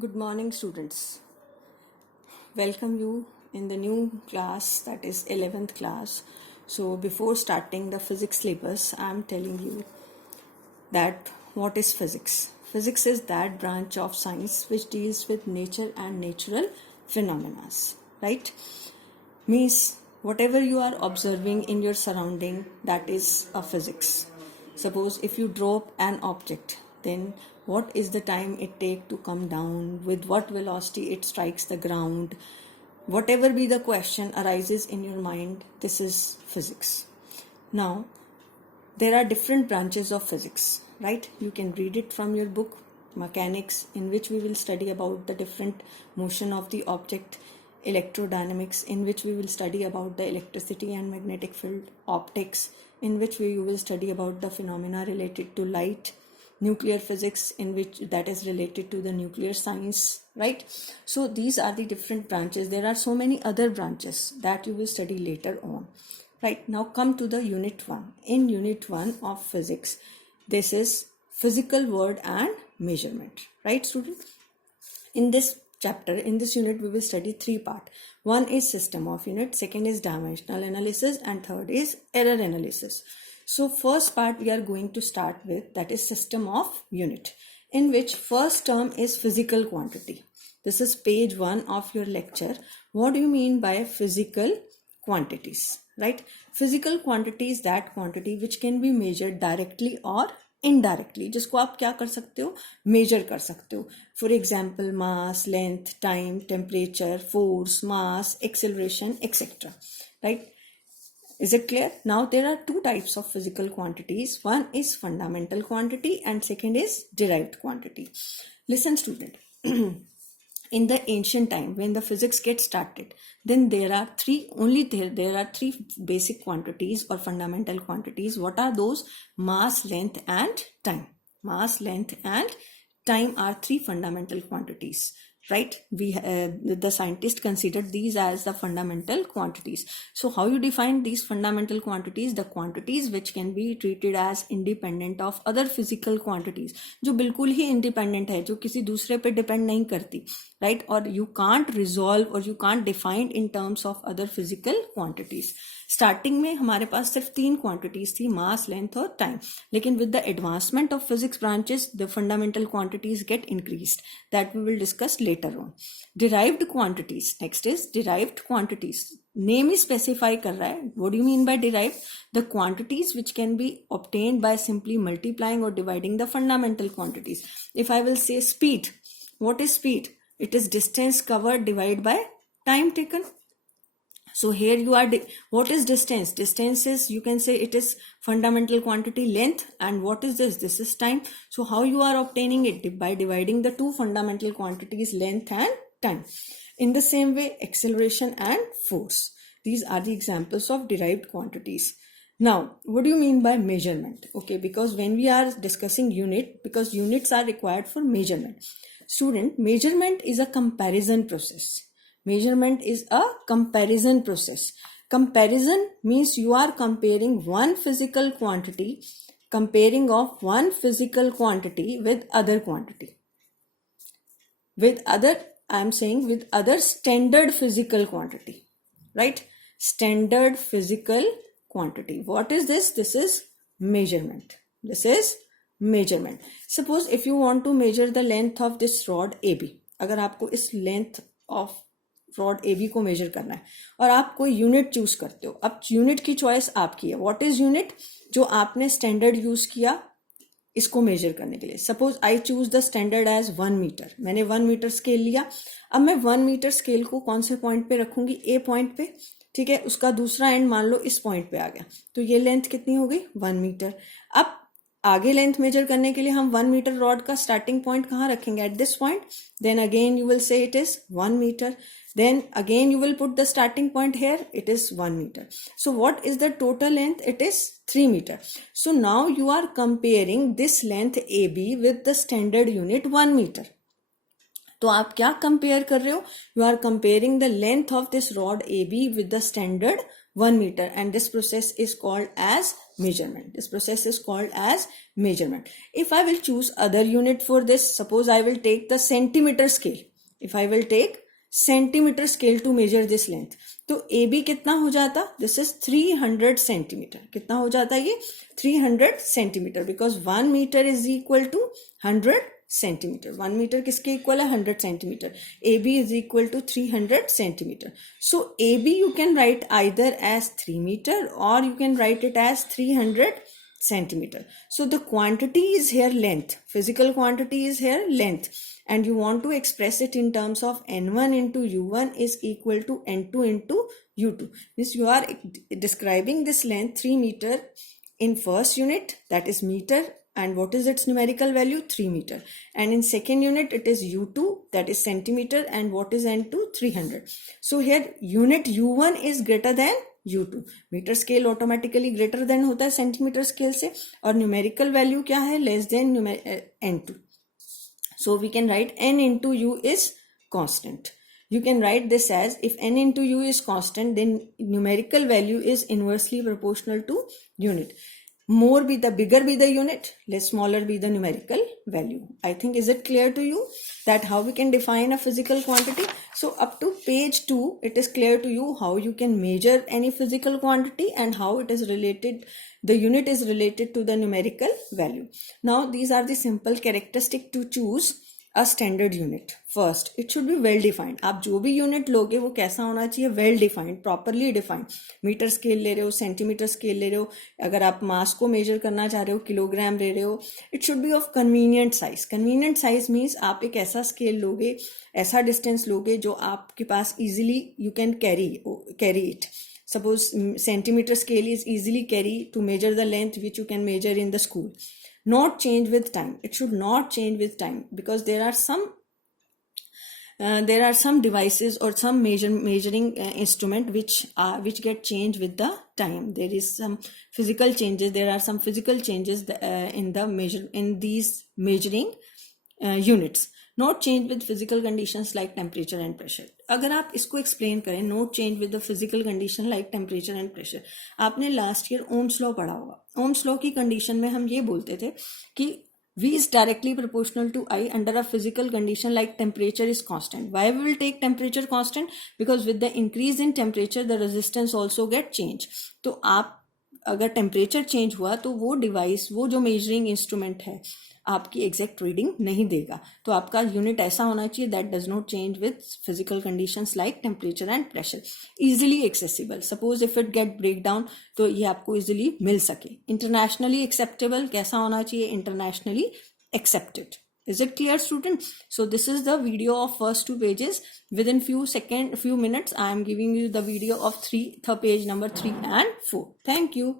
Good morning, students. Welcome you in the new class, that is 11th class. So before starting the physics syllabus, I am telling you that what is physics? Physics is that branch of science which deals with nature and natural phenomena, right? Means whatever you are observing in your surrounding, that is a physics. Suppose if you drop an object, then what is the time it take to come down, with what velocity it strikes the ground, whatever be the question arises in your mind, this is physics. Now there are different branches of physics, right? You can read it from your book, mechanics, in which we will study about the different motion of the object, electrodynamics, in which we will study about the electricity and magnetic field, optics, in which we will study about the phenomena related to light, nuclear physics, in which that is related to the nuclear science, right? So these are the different branches. There are so many other branches that you will study later on. Right, now come to the unit 1. In unit 1 of physics, this is physical word and measurement, right student? In this chapter, in this unit, we will study 3 parts. One is system of unit, second is dimensional analysis, and third is error analysis. So first part we are going to start with, that is system of unit, in which first term is physical quantity. This is page 1 of your lecture. What do you mean by physical quantities? Right, physical quantity is that quantity which can be measured directly or indirectly, जिसको आप क्या कर सकते हो, measure कर सकते हो. For example, mass, length, time, temperature, force, mass, acceleration, etc. Right, is it clear? Now there are two types of physical quantities. One is fundamental quantity and second is derived quantity. Listen student, in the ancient time when the physics gets started, then there are three basic quantities or fundamental quantities. What are those? Mass, length and time. Mass, length and time are three fundamental quantities, right? The scientists considered these as the fundamental quantities. So how you define these fundamental quantities? The quantities which can be treated as independent of other physical quantities, जो बिल्कुल ही independent है, जो किसी दूसरे पे depend नहीं करती, right? Or you can't resolve or you can't define in terms of other physical quantities. Starting में हमारे पास सिर्फ 3 क्वांटिटीज थी, मास, लेंथ और टाइम. लेकिन with the advancement of physics branches, the fundamental quantities get increased, that we will discuss later on. Derived quantities, next is derived quantities. Name ही specify कर रहा है. What do you mean by derived? The quantities which can be obtained by simply multiplying और dividing the fundamental quantities. If I will से speed, what is speed? It is distance covered divided by time taken. So here you are, what is distance? Distance is, you can say it is fundamental quantity length, and what is this? This is time. So how you are obtaining it? By dividing the two fundamental quantities length and time. In the same way, acceleration and force. These are the examples of derived quantities. Now, what do you mean by measurement? Okay, because when we are discussing unit, because units are required for measurement. Student, measurement is a comparison process. Measurement is a comparison process. Comparison means you are comparing one physical quantity, comparing of one physical quantity with other quantity. With other, I am saying with other standard physical quantity, right? Standard physical quantity. What is this? This is measurement. This is measurement. Suppose if you want to measure the length of this rod AB, अगर आपको इस length of rod AB को measure करना है और आप कोई unit choose करते हो, अब यूनिट की चॉइस आपकी है. What is unit? जो आपने स्टैंडर्ड यूज किया इसको मेजर करने के लिए. Suppose I choose the standard as 1 metre. मैंने 1 मीटर स्केल लिया. अब मैं 1 मीटर स्केल को कौन से पॉइंट पे रखूंगी? ए पॉइंट पे, ठीक है. उसका दूसरा एंड मान लो इस पॉइंट पे आ गया, तो ये लेंथ कितनी हो गई? 1 मीटर. अब आगे लेंथ मेजर करने के लिए हम 1 मीटर रॉड का स्टार्टिंग पॉइंट कहाँ रखेंगे? At this point. Then again you will say it is 1 metre. Then again you will put the starting point here, it is 1 meter. So what is the total length? It is 3 meter. So now you are comparing this length AB with the standard unit 1 meter. तो आप क्या compare कर रहे हो? You are comparing the length of this rod AB with the standard 1 meter, and this process is called as measurement. This process is called as measurement. If I will choose other unit for this, suppose I will take the centimeter scale. If I will take centimeter scale to measure this length, तो AB कितना हो जाता? This is 300 centimeter. कितना हो जाता ये? 300 centimeter, because 1 meter is equal to 100 centimeter. 1 meter किसके equal है? 100 centimeter. AB is equal to 300 centimeter. So AB you can write either as 3 meter or you can write it as 300 centimeter. So the quantity is here length. Physical quantity is here length. And you want to express it in terms of N1 into U1 is equal to N2 into U2. Means you are describing this length 3 meter in first unit, that is meter, and what is its numerical value? 3 meter. And in second unit it is U2, that is centimeter, and what is N2? 300. So here unit U1 is greater than U2. Metre scale automatically greater than होता है centimetre scale से, और numerical value क्या है? Less than N2. So we can write N into U is constant. You can write this as, if N into U is constant, then numerical value is inversely proportional to unit. More be the bigger be the unit, less smaller be the numerical value. I think, is it clear to you that how we can define a physical quantity? So up to page 2, it is clear to you how you can measure any physical quantity and how it is related, the unit is related to the numerical value. Now these are the simple characteristic to choose a standard unit. First, it should be well defined. आप जो भी unit लोगे वो कैसा होना चाहिए? Well defined, properly defined. Metre scale ले रहे हो, सेंटीमीटर स्केल ले रहे हो, अगर आप मास को मेजर करना चाह रहे हो, किलोग्राम ले रहे हो, it should be of convenient size. Convenient size means आप एक ऐसा स्केल लोगे, ऐसा डिस्टेंस लोगे जो आपके पास easily you can carry it. Suppose centimeter scale is easily carry to measure the length which you can measure in the school. Not change with time. It should not change with time, because there are some devices or some measuring instrument which get changed with the time. There is some physical changes. There are some physical changes in these measuring units. Not change with physical conditions like temperature and pressure. अगर आप इसको explain करें, not change with the physical condition like temperature and pressure. आपने last year Ohm's law पढ़ा होगा. Ohm's law की condition में हम ये बोलते थे कि V is directly proportional to I under a physical condition like temperature is constant. Why we will take temperature constant? Because with the increase in temperature, the resistance also get changed. तो आप अगर temperature change हुआ तो वो device, वो जो measuring instrument है, आपकी एग्जैक्ट रीडिंग नहीं देगा. तो आपका यूनिट ऐसा होना चाहिए that does not change with physical conditions like temperature and pressure. Easily accessible. Suppose if it get break down तो ये आपको इजीली मिल सके. इंटरनेशनली एक्सेप्टेबल कैसा होना चाहिए? Internationally accepted. Is it clear, student? So this is the video of first 2 pages. Within few minutes I am giving you the video of page number 3 and 4. Thank you.